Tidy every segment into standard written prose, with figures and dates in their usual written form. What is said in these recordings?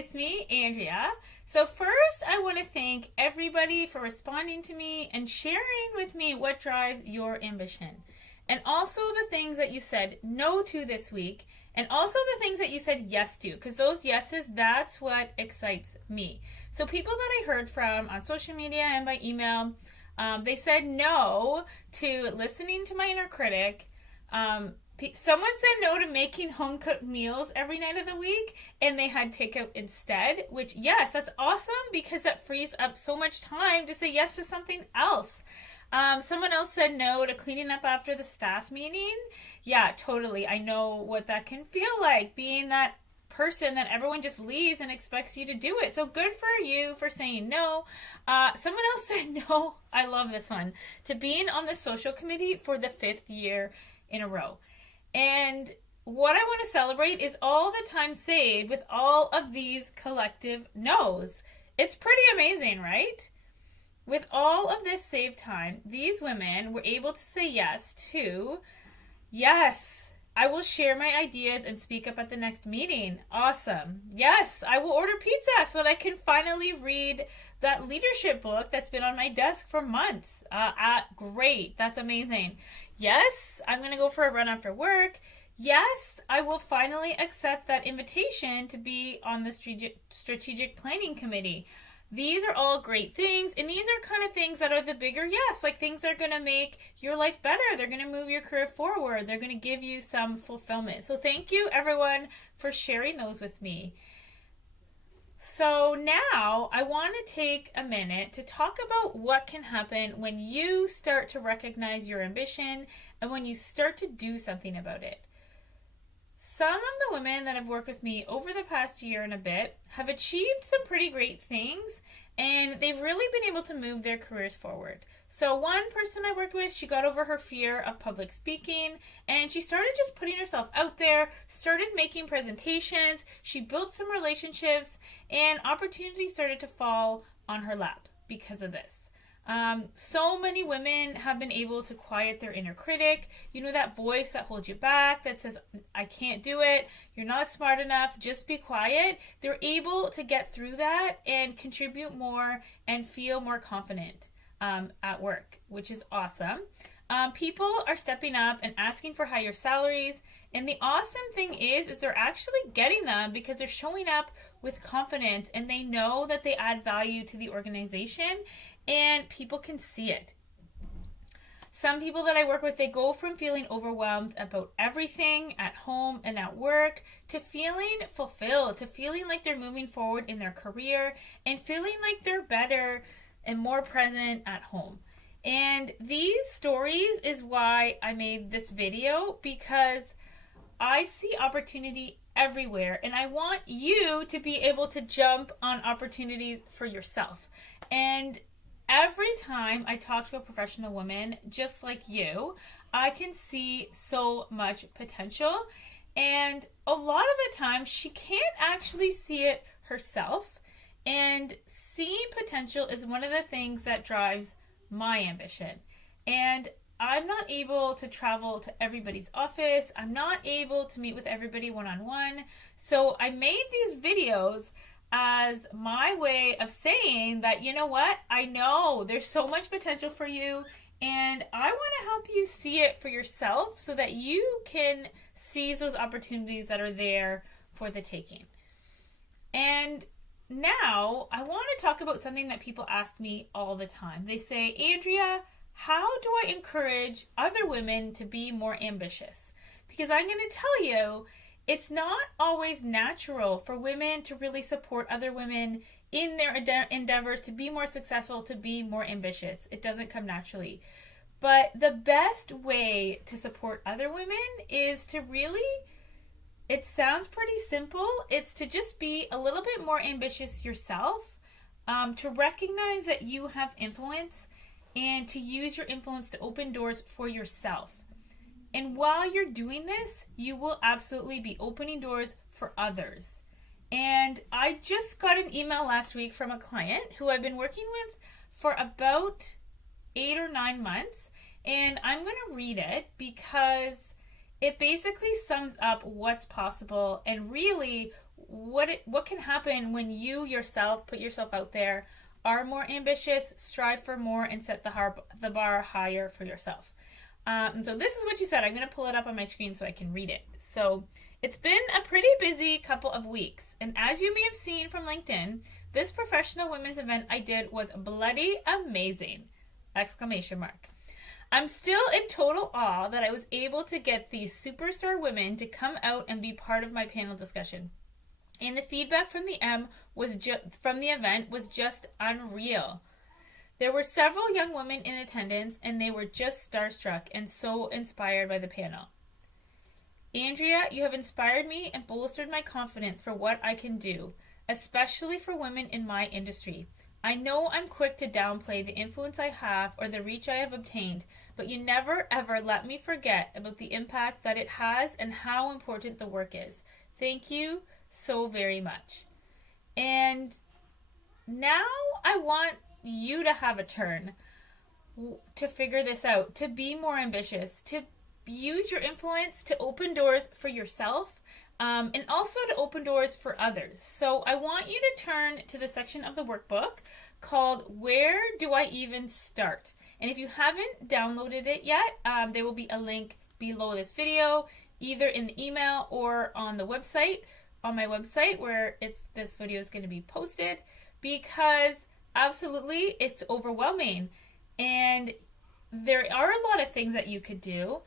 it's me, Andrea. So, first, I want to thank everybody for responding to me and sharing with me what drives your ambition. And also the things that you said no to this week, and also the things that you said yes to, because those yeses, that's what excites me. So, people that I heard from on social media and by email, they said no to listening to my inner critic. Someone said no to making home cooked meals every night of the week and they had takeout instead, which, yes, that's awesome because that frees up so much time to say yes to something else. Someone else said no to cleaning up after the staff meeting. Yeah, totally. I know what that can feel like, being that person that everyone just leaves and expects you to do it. So good for you for saying no. Someone else said no. I love this one. To being on the social committee for the 5th year in a row. And what I want to celebrate is all the time saved with all of these collective no's. It's pretty amazing, right? With all of this saved time, these women were able to say yes to, yes, I will share my ideas and speak up at the next meeting. Awesome. Yes, I will order pizza so that I can finally read that leadership book that's been on my desk for months. Great. That's amazing. Yes, I'm going to go for a run after work. Yes, I will finally accept that invitation to be on the strategic planning committee. These are all great things, and these are kind of things that are the bigger yes, like things that are going to make your life better. They're going to move your career forward. They're going to give you some fulfillment. So thank you, everyone, for sharing those with me. So now I want to take a minute to talk about what can happen when you start to recognize your ambition and when you start to do something about it. Some of the women that have worked with me over the past year and a bit have achieved some pretty great things, and they've really been able to move their careers forward. So one person I worked with, she got over her fear of public speaking, and she started just putting herself out there, started making presentations, she built some relationships, and opportunities started to fall on her lap because of this. So many women have been able to quiet their inner critic. You know, that voice that holds you back, that says, I can't do it, you're not smart enough, just be quiet. They're able to get through that and contribute more and feel more confident at work, which is awesome. People are stepping up and asking for higher salaries. And the awesome thing is they're actually getting them because they're showing up with confidence and they know that they add value to the organization and people can see it. Some people that I work with, they go from feeling overwhelmed about everything at home and at work to feeling fulfilled, to feeling like they're moving forward in their career and feeling like they're better and more present at home. And these stories is why I made this video, because I see opportunity everywhere and I want you to be able to jump on opportunities for yourself. And every time I talk to a professional woman just like you, I can see so much potential. And a lot of the time, she can't actually see it herself. And seeing potential is one of the things that drives my ambition. And I'm not able to travel to everybody's office. I'm not able to meet with everybody one-on-one. So I made these videos as my way of saying that, you know what, I know there's so much potential for you and I want to help you see it for yourself so that you can seize those opportunities that are there for the taking. And now I want to talk about something that people ask me all the time. They say, Andrea, how do I encourage other women to be more ambitious? Because I'm going to tell you, it's not always natural for women to really support other women in their endeavors to be more successful, to be more ambitious. It doesn't come naturally. But the best way to support other women is to really, it sounds pretty simple, it's to just be a little bit more ambitious yourself, to recognize that you have influence and to use your influence to open doors for yourself. And while you're doing this, you will absolutely be opening doors for others. And I just got an email last week from a client who I've been working with for about 8 or 9 months. And I'm going to read it because it basically sums up what's possible and really what can happen when you yourself put yourself out there, are more ambitious, strive for more, and set the bar higher for yourself. And so this is what you said. I'm going to pull it up on my screen so I can read it. So it's been a pretty busy couple of weeks. And as you may have seen from LinkedIn, this professional women's event I did was bloody amazing! Exclamation mark. I'm still in total awe that I was able to get these superstar women to come out and be part of my panel discussion. And the feedback from the event was just unreal. There were several young women in attendance, and they were just starstruck and so inspired by the panel. Andrea, you have inspired me and bolstered my confidence for what I can do, especially for women in my industry. I know I'm quick to downplay the influence I have or the reach I have obtained, but you never ever let me forget about the impact that it has and how important the work is. Thank you so very much. And now I want you to have a turn to figure this out, to be more ambitious, to use your influence to open doors for yourself, and also to open doors for others. So I want you to turn to the section of the workbook called Where Do I Even Start? And if you haven't downloaded it yet, there will be a link below this video, either in the email or on the website, on my website where this video is going to be posted, because absolutely it's overwhelming and there are a lot of things that you could do,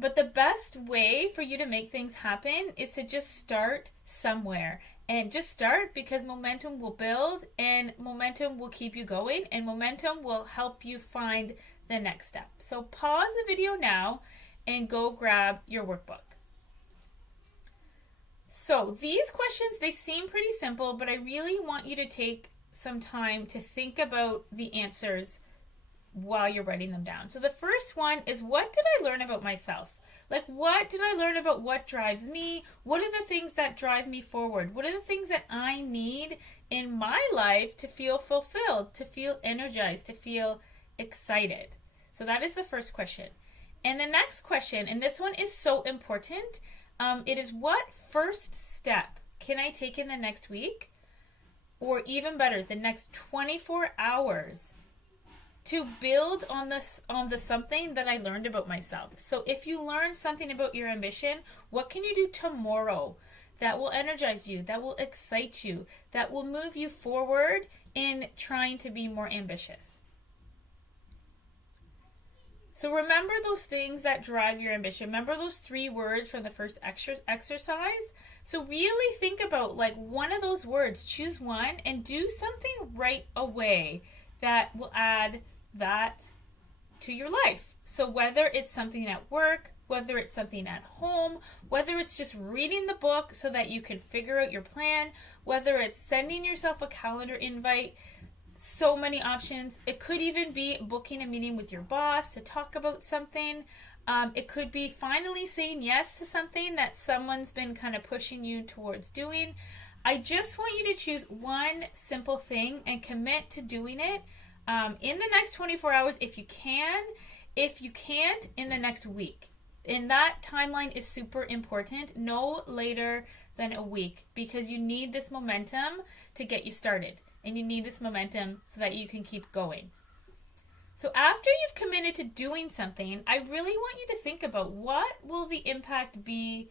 but the best way for you to make things happen is to just start somewhere. And just start, because momentum will build and momentum will keep you going and momentum will help you find the next step. So pause the video now and go grab your workbook. So these questions, they seem pretty simple, but I really want you to take some time to think about the answers while you're writing them down. So the first one is, what did I learn about myself? Like, what did I learn about what drives me? What are the things that drive me forward? What are the things that I need in my life to feel fulfilled, to feel energized, to feel excited? So that is the first question. And the next question, and this one is so important, it is, what first step can I take in the next week, or even better, the next 24 hours, to build on the something that I learned about myself? So if you learned something about your ambition, what can you do tomorrow that will energize you, that will excite you, that will move you forward in trying to be more ambitious? So remember those things that drive your ambition. Remember those 3 words from the first exercise. So really think about like one of those words, choose one and do something right away that will add that to your life. So whether it's something at work, whether it's something at home, whether it's just reading the book so that you can figure out your plan, whether it's sending yourself a calendar invite, so many options. It could even be booking a meeting with your boss to talk about something. It could be finally saying yes to something that someone's been kind of pushing you towards doing. I just want you to choose one simple thing and commit to doing it in the next 24 hours if you can. If you can't, in the next week. And that timeline is super important, no later than a week, because you need this momentum to get you started. And you need this momentum so that you can keep going. So after you've committed to doing something, I really want you to think about, what will the impact be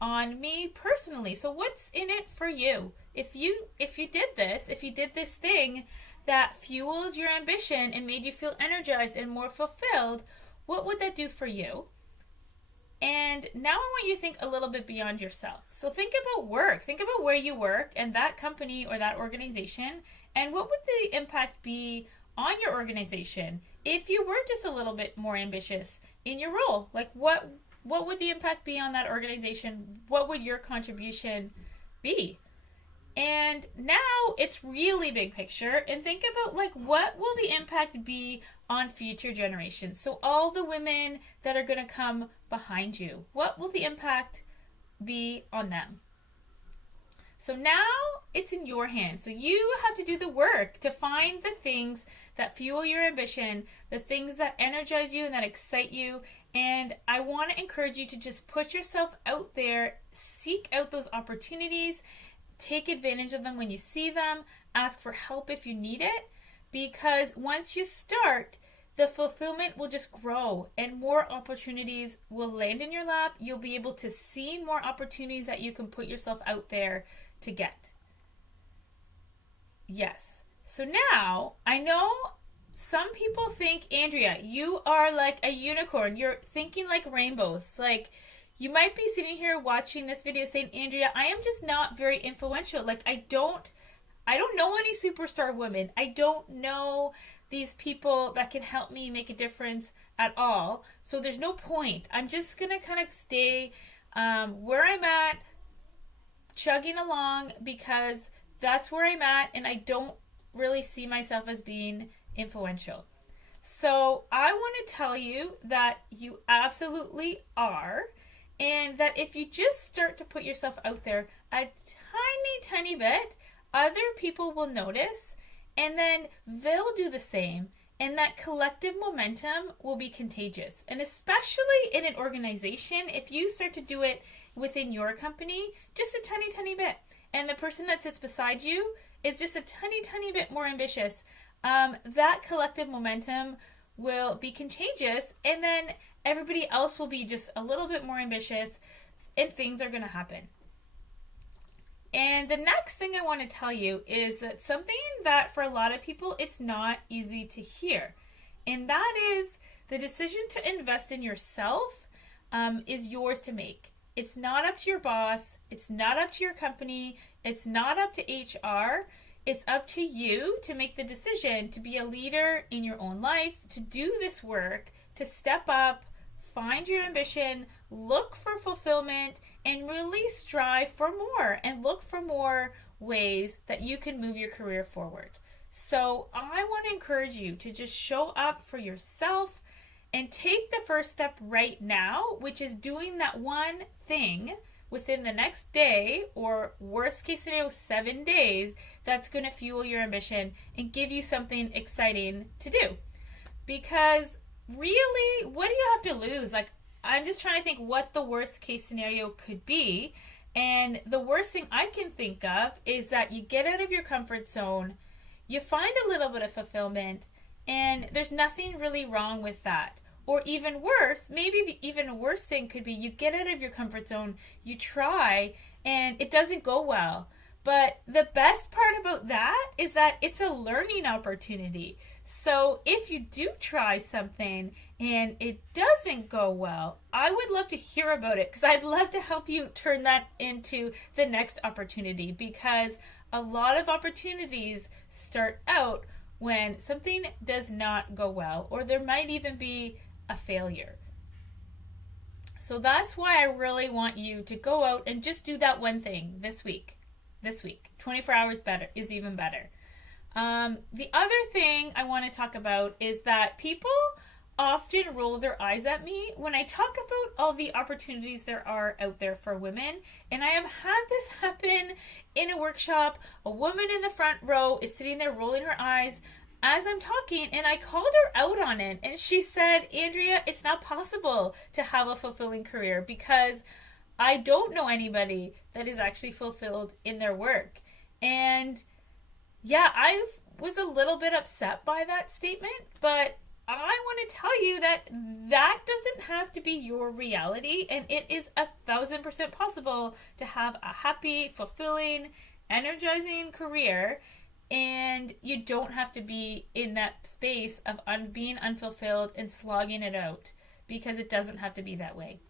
on me personally? So what's in it for you? If you did this thing that fueled your ambition and made you feel energized and more fulfilled, what would that do for you? And now I want you to think a little bit beyond yourself. So think about work. Think about where you work and that company or that organization, and what would the impact be on your organization if you were just a little bit more ambitious in your role? Like what would the impact be on that organization? What would your contribution be? And now it's really big picture, and think about like, what will the impact be on future generations? So all the women that are going to come behind you, what will the impact be on them? So now it's in your hands. So you have to do the work to find the things that fuel your ambition, the things that energize you and that excite you. And I want to encourage you to just put yourself out there, seek out those opportunities, take advantage of them when you see them, ask for help if you need it, because once you start, the fulfillment will just grow and more opportunities will land in your lap. You'll be able to see more opportunities that you can put yourself out there to get. Yes. So now, I know some people think, Andrea, you are like a unicorn. You're thinking like rainbows. Like, you might be sitting here watching this video saying, Andrea, I am just not very influential. Like, I don't know any superstar women. I don't know these people that can help me make a difference at all. So there's no point. I'm just going to kind of stay where I'm at, chugging along, because that's where I'm at, and I don't really see myself as being influential. So I want to tell you that you absolutely are, and that if you just start to put yourself out there a tiny bit, other people will notice, and then they'll do the same, and that collective momentum will be contagious. And especially in an organization, if you start to do it within your company, just a tiny bit, and the person that sits beside you is just a tiny bit more ambitious, that collective momentum will be contagious, and then everybody else will be just a little bit more ambitious, and things are going to happen. And the next thing I want to tell you is that something that for a lot of people, it's not easy to hear. And that is the decision to invest in yourself is yours to make. It's not up to your boss. It's not up to your company. It's not up to HR. It's up to you to make the decision to be a leader in your own life, to do this work, to step up, find your ambition, look for fulfillment, and really strive for more and look for more ways that you can move your career forward. So I want to encourage you to just show up for yourself and take the first step right now, which is doing that one thing within the next day, or worst case scenario, 7 days, that's going to fuel your ambition and give you something exciting to do. Because really, what do you have to lose? Like, I'm just trying to think what the worst case scenario could be. And the worst thing I can think of is that you get out of your comfort zone, you find a little bit of fulfillment, and there's nothing really wrong with that. Or even worse, maybe the even worse thing could be you get out of your comfort zone, you try, and it doesn't go well. But the best part about that is that it's a learning opportunity. So if you do try something and it doesn't go well, I would love to hear about it, because I'd love to help you turn that into the next opportunity, because a lot of opportunities start out when something does not go well, or there might even be a failure. So that's why I really want you to go out and just do that one thing this week. 24 hours better is even better. The other thing I want to talk about is that people often roll their eyes at me when I talk about all the opportunities there are out there for women. And I have had this happen in a workshop. A woman in the front row is sitting there rolling her eyes as I'm talking, and I called her out on it. And she said, Andrea, it's not possible to have a fulfilling career because I don't know anybody that is actually fulfilled in their work. And yeah, I was a little bit upset by that statement, but I want to tell you that that doesn't have to be your reality, and it is 1,000% possible to have a happy, fulfilling, energizing career, and you don't have to be in that space of being unfulfilled and slogging it out, because it doesn't have to be that way.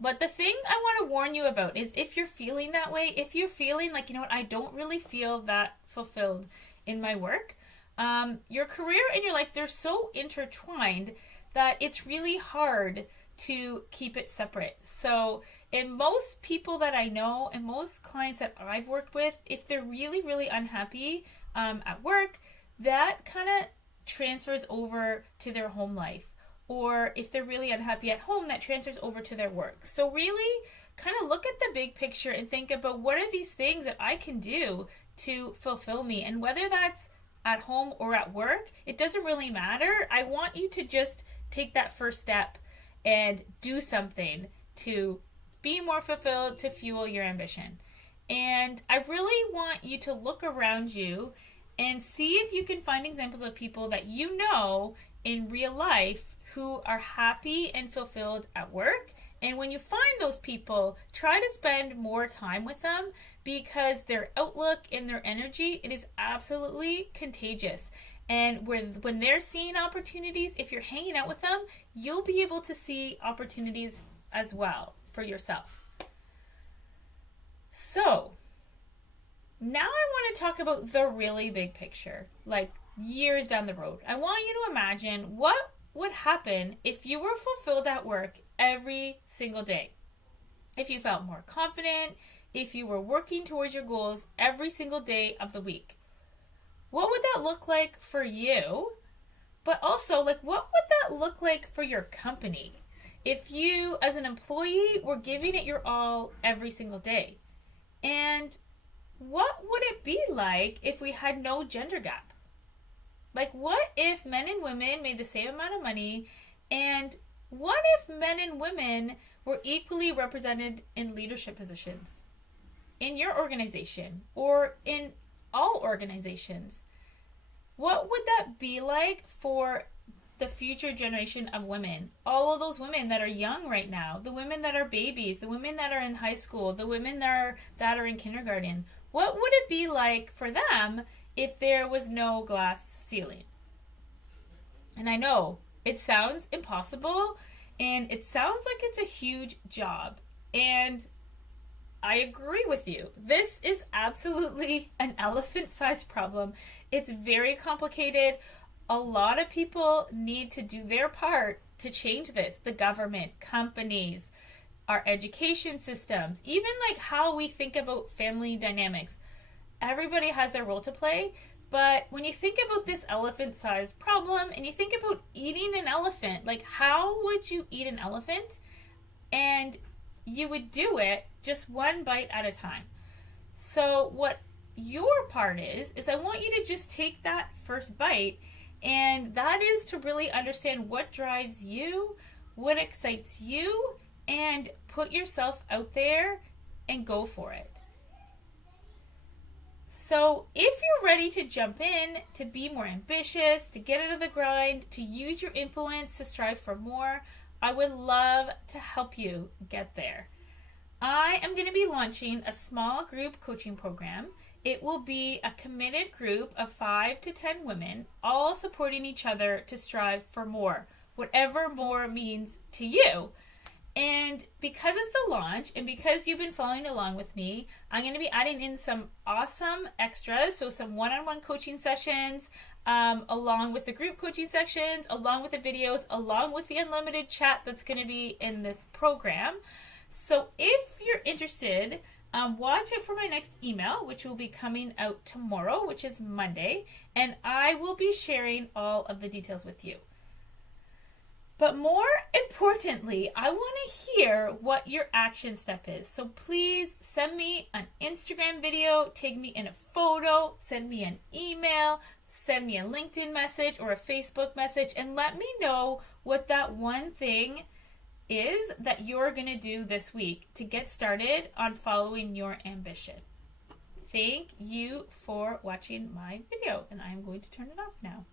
But the thing I want to warn you about is if you're feeling that way, if you're feeling like, you know what, I don't really feel that fulfilled in my work, your career and your life, they're so intertwined that it's really hard to keep it separate. So in most people that I know and most clients that I've worked with, if they're really unhappy at work, that kind of transfers over to their home life. Or if they're really unhappy at home, that transfers over to their work. So really kind of look at the big picture and think about what are these things that I can do to fulfill me. And whether that's at home or at work, it doesn't really matter. I want you to just take that first step and do something to be more fulfilled, to fuel your ambition. And I really want you to look around you and see if you can find examples of people that you know in real life who are happy and fulfilled at work. And when you find those people, try to spend more time with them because their outlook and their energy, it is absolutely contagious. And when they're seeing opportunities, if you're hanging out with them, you'll be able to see opportunities as well for yourself. So, now I want to talk about the really big picture, like years down the road. I want you to imagine what would happen if you were fulfilled at work every single day. If you felt more confident, if you were working towards your goals every single day of the week. What would that look like for you? But also, like, what would that look like for your company? If you, as an employee, were giving it your all every single day? And what would it be like if we had no gender gap? Like, what if men and women made the same amount of money? And what if men and women were equally represented in leadership positions in your organization or in all organizations? What would that be like for the future generation of women? All of those women that are young right now, the women that are babies, the women that are in high school, the women that are in kindergarten. What would it be like for them if there was no glass ceiling? And I know it sounds impossible and it sounds like it's a huge job. And I agree with you. This is absolutely an elephant-sized problem. It's very complicated. A lot of people need to do their part to change this. The government, companies, our education systems, even like how we think about family dynamics. Everybody has their role to play. But when you think about this elephant-sized problem and you think about eating an elephant, like how would you eat an elephant? And you would do it just one bite at a time. So what your part is I want you to just take that first bite, and that is to really understand what drives you, what excites you, and put yourself out there and go for it. So if you're ready to jump in, to be more ambitious, to get out of the grind, to use your influence to strive for more, I would love to help you get there. I am going to be launching a small group coaching program. It will be a committed group of 5 to 10 women, all supporting each other to strive for more, whatever more means to you. And because it's the launch and because you've been following along with me, I'm going to be adding in some awesome extras. So some one-on-one coaching sessions, along with the group coaching sections, along with the videos, along with the unlimited chat that's going to be in this program. So if you're interested, watch out for my next email, which will be coming out tomorrow, which is Monday, and I will be sharing all of the details with you. But more importantly, I want to hear what your action step is. So please send me an Instagram video, tag me in a photo, send me an email, send me a LinkedIn message or a Facebook message, and let me know what that one thing is that you're going to do this week to get started on following your ambition. Thank you for watching my video, and I'm going to turn it off now.